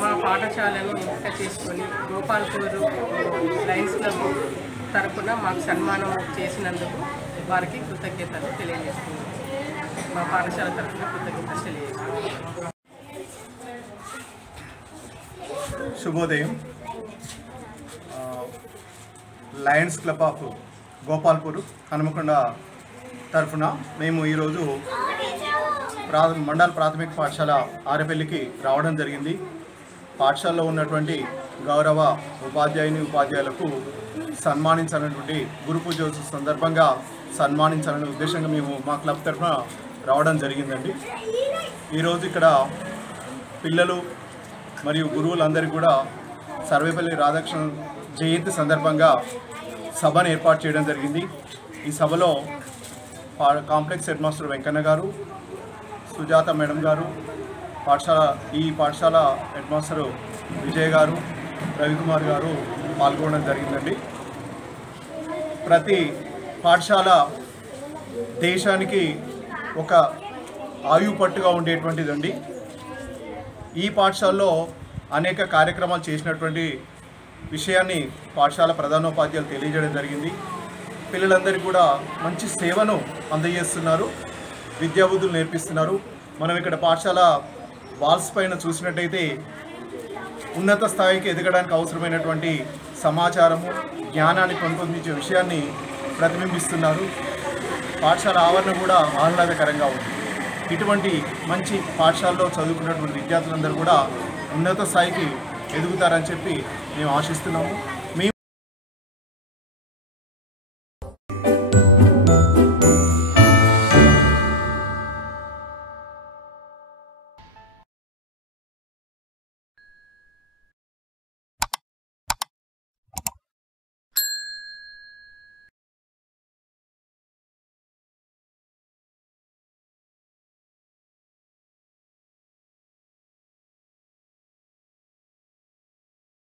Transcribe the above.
మా పాఠశాలను ఎంపిక చేసుకొని గోపాల్పూర్ లయన్స్ క్లబ్ తరఫున మాకు సన్మానం చేసినందుకు వారికి కృతజ్ఞతలు తెలియజేస్తున్నాం. మా పాఠశాల తరఫున కృతజ్ఞతలు తెలియజేస్తున్నాం. శుభోదయం. Lions Club of Gopalpur Hanumakonda తరఫున మేము ఈరోజు మండల ప్రాథమిక పాఠశాల ఆరేపల్లికి రావడం జరిగింది. పాఠశాలలో ఉన్నటువంటి గౌరవ ఉపాధ్యాయులకు సన్మానించాలన్నటువంటి గురు పూజ సందర్భంగా సన్మానించాలనే ఉద్దేశంగా మేము మా క్లబ్ తరఫున రావడం జరిగిందండి. ఈరోజు ఇక్కడ పిల్లలు మరియు గురువులందరికీ కూడా సర్వేపల్లి రాధాకృష్ణ జయంతి సందర్భంగా సభను ఏర్పాటు చేయడం జరిగింది. ఈ సభలో కాంప్లెక్స్ హెడ్ మాస్టర్ వెంకన్న గారు, సుజాత మేడం గారు, ఈ పాఠశాల హెడ్ మాస్టర్ విజయ్ గారు, రవికుమార్ గారు పాల్గొనడం జరిగిందండి. ప్రతి పాఠశాల దేశానికి ఒక ఆయువు పట్టుగా ఉండేటువంటిదండి. ఈ పాఠశాలలో అనేక కార్యక్రమాలు చేసినటువంటి విషయాన్ని పాఠశాల ప్రధానోపాధ్యాయులు తెలియజేయడం జరిగింది. పిల్లలందరికీ కూడా మంచి సేవను అందజేస్తున్నారు, విద్యాబుద్ధులు నేర్పిస్తున్నారు. మనం ఇక్కడ పాఠశాల వాల్స్ పైన చూసినట్టయితే ఉన్నత స్థాయికి ఎదగడానికి అవసరమైనటువంటి సమాచారము, జ్ఞానాన్ని పెంపొందించే విషయాన్ని ప్రతిబింబిస్తున్నారు. పాఠశాల ఆవరణ కూడా ఆహ్లాదకరంగా ఉంది. ఇటువంటి మంచి పాఠశాలలో చదువుకున్నటువంటి విద్యార్థులందరూ కూడా ఉన్నత స్థాయికి ఎదుగుతారని చెప్పి మేము ఆశిస్తున్నాము.